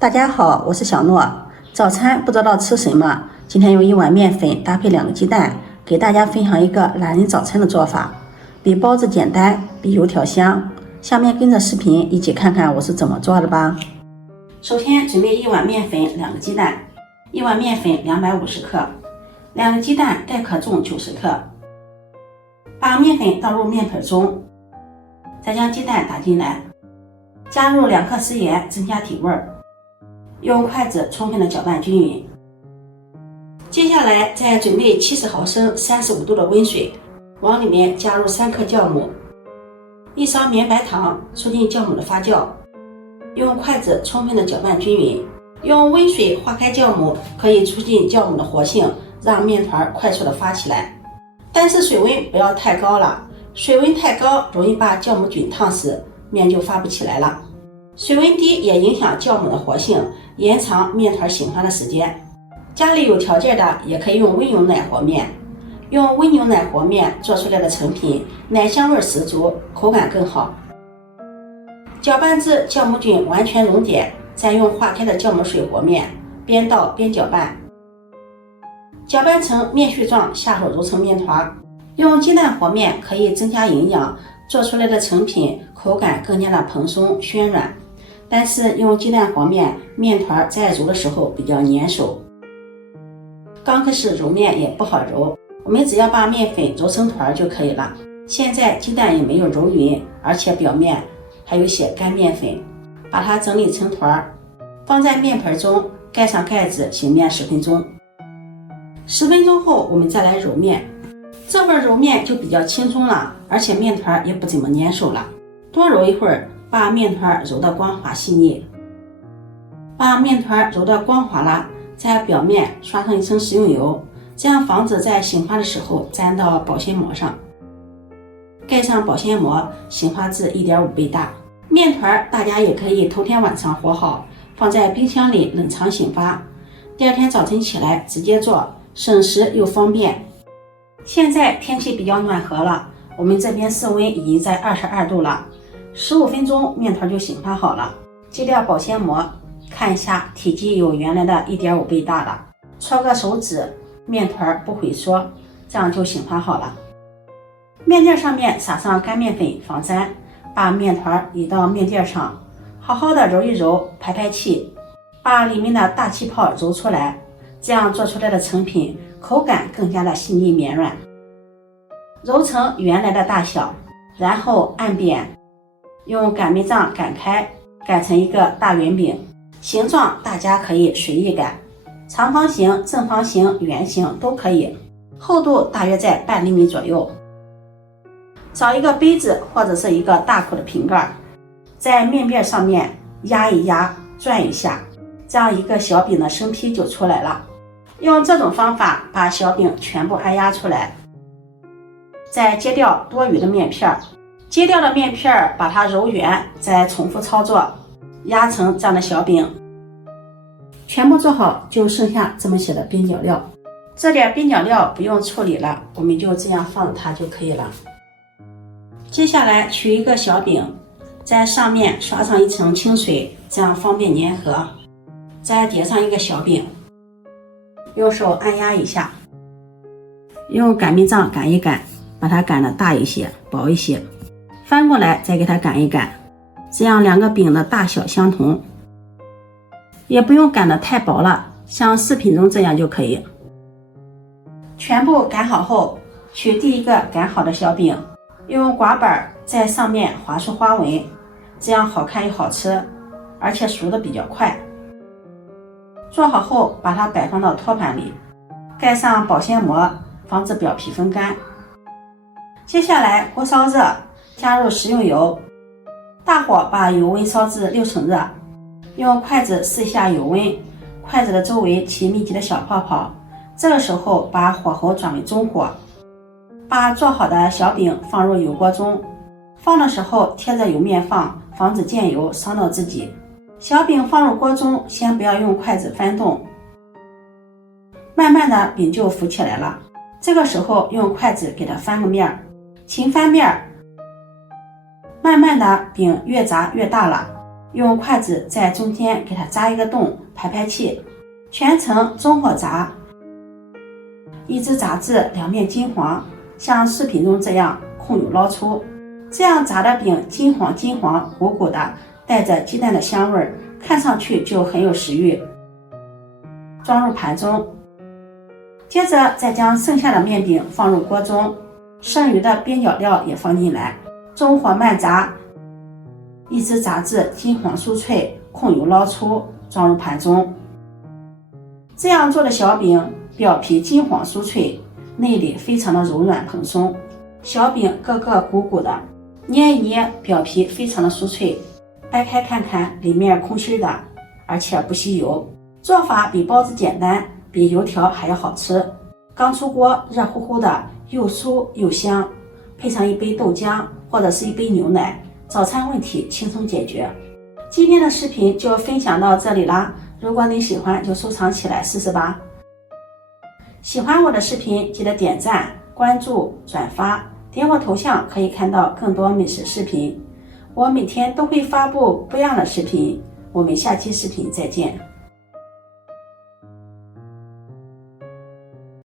大家好，我是小诺。早餐不知道吃什么，今天用1碗面粉搭配2个鸡蛋，给大家分享一个懒人早餐的做法，比包子简单，比油条香。下面跟着视频一起看看我是怎么做的吧。首先准备1碗面粉，2个鸡蛋。1碗面粉250克，2个鸡蛋概可重90克。把面粉倒入面盆中，再将鸡蛋打进来，加入2克食盐增加体味。用筷子充分的搅拌均匀。接下来再准备70毫升35度的温水，往里面加入3克酵母，1勺绵白糖，促进酵母的发酵。用筷子充分的搅拌均匀。用温水化开酵母，可以促进酵母的活性，让面团快速的发起来。但是水温不要太高了，水温太高容易把酵母菌烫死，面就发不起来了。水温低也影响酵母的活性，延长面团醒发的时间。家里有条件的也可以用温牛奶和面，用温牛奶和面做出来的成品奶香味十足，口感更好。搅拌至酵母菌完全溶解，再用化开的酵母水和面，边倒边搅拌，搅拌成面絮状，下手揉成面团。用鸡蛋和面可以增加营养，做出来的成品口感更加的蓬松暄软。但是用鸡蛋和面，面团在揉的时候比较粘手，刚开始揉面也不好揉，我们只要把面粉揉成团就可以了。现在鸡蛋也没有揉匀，而且表面还有些干面粉，把它整理成团，放在面盆中，盖上盖子，醒面10分钟。10分钟后我们再来揉面，这会儿揉面就比较轻松了，而且面团也不怎么粘手了。多揉一会儿，把面团揉得光滑细腻。把面团揉得光滑了，在表面刷上一层食用油，这样防止在醒发的时候粘到保鲜膜上。盖上保鲜膜，醒发至1.5倍大。面团大家也可以头天晚上和好，放在冰箱里冷藏醒发，第二天早晨起来直接做，省时又方便。现在天气比较暖和了，我们这边室温已经在22度了，15分钟面团就醒发好了。揭掉保鲜膜，看一下体积有原来的1.5倍大了，搓个手指，面团不回缩，这样就醒发好了。面垫上面撒上干面粉防粘，把面团移到面垫上，好好的揉一揉，排排气，把里面的大气泡揉出来，这样做出来的成品口感更加的细腻绵软。揉成原来的大小，然后按扁，用擀面杖擀开，擀成一个大圆饼。形状大家可以随意擀，长方形、正方形、圆形都可以，厚度大约在半厘米左右。找一个杯子或者是一个大口的瓶盖，在面边上面压一压，转一下，这样一个小饼的生坯就出来了。用这种方法把小饼全部按压出来，再揭掉多余的面片，揭掉的面片把它揉圆，再重复操作，压成这样的小饼。全部做好就剩下这么些的边角料，这点边角料不用处理了，我们就这样放着它就可以了。接下来取一个小饼，在上面刷上一层清水，这样方便粘合。再叠上一个小饼，用手按压一下，用擀面杖擀一擀，把它擀得大一些薄一些，翻过来再给它擀一擀，这样2个饼的大小相同，也不用擀得太薄了，像视频中这样就可以。全部擀好后，取第一个擀好的小饼，用刮板在上面划出花纹，这样好看又好吃，而且熟得比较快。做好后把它摆放到托盘里，盖上保鲜膜，防止表皮风干。接下来锅烧热，加入食用油，大火把油温烧至6成热，用筷子试一下油温，筷子的周围起密集的小泡泡，这个时候把火候转为中火，把做好的小饼放入油锅中，放的时候贴着油面放，防止溅油伤到自己。小饼放入锅中，先不要用筷子翻动，慢慢的饼就浮起来了。这个时候用筷子给它翻个面，勤翻面，慢慢的饼越炸越大了，用筷子在中间给它扎一个洞，排排气。全程中火炸，一直炸至两面金黄，像视频中这样控油捞出。这样炸的饼金黄金黄，鼓鼓的，带着鸡蛋的香味，看上去就很有食欲。装入盘中，接着再将剩下的面饼放入锅中，剩余的边角料也放进来，中火慢炸，一直炸至金黄酥脆，控油捞出，装入盘中。这样做的小饼，表皮金黄酥脆，内里非常的柔软蓬松，小饼个个鼓鼓的，捏一捏，表皮非常的酥脆，掰开看看，里面空心的，而且不吸油。做法比包子简单，比油条还要好吃。刚出锅，热乎乎的，又酥又香，配上一杯豆浆或者是一杯牛奶，早餐问题轻松解决。今天的视频就分享到这里啦，如果你喜欢就收藏起来试试吧。喜欢我的视频记得点赞、关注、转发，点我头像可以看到更多美食视频。我每天都会发布不一样的视频，我们下期视频再见。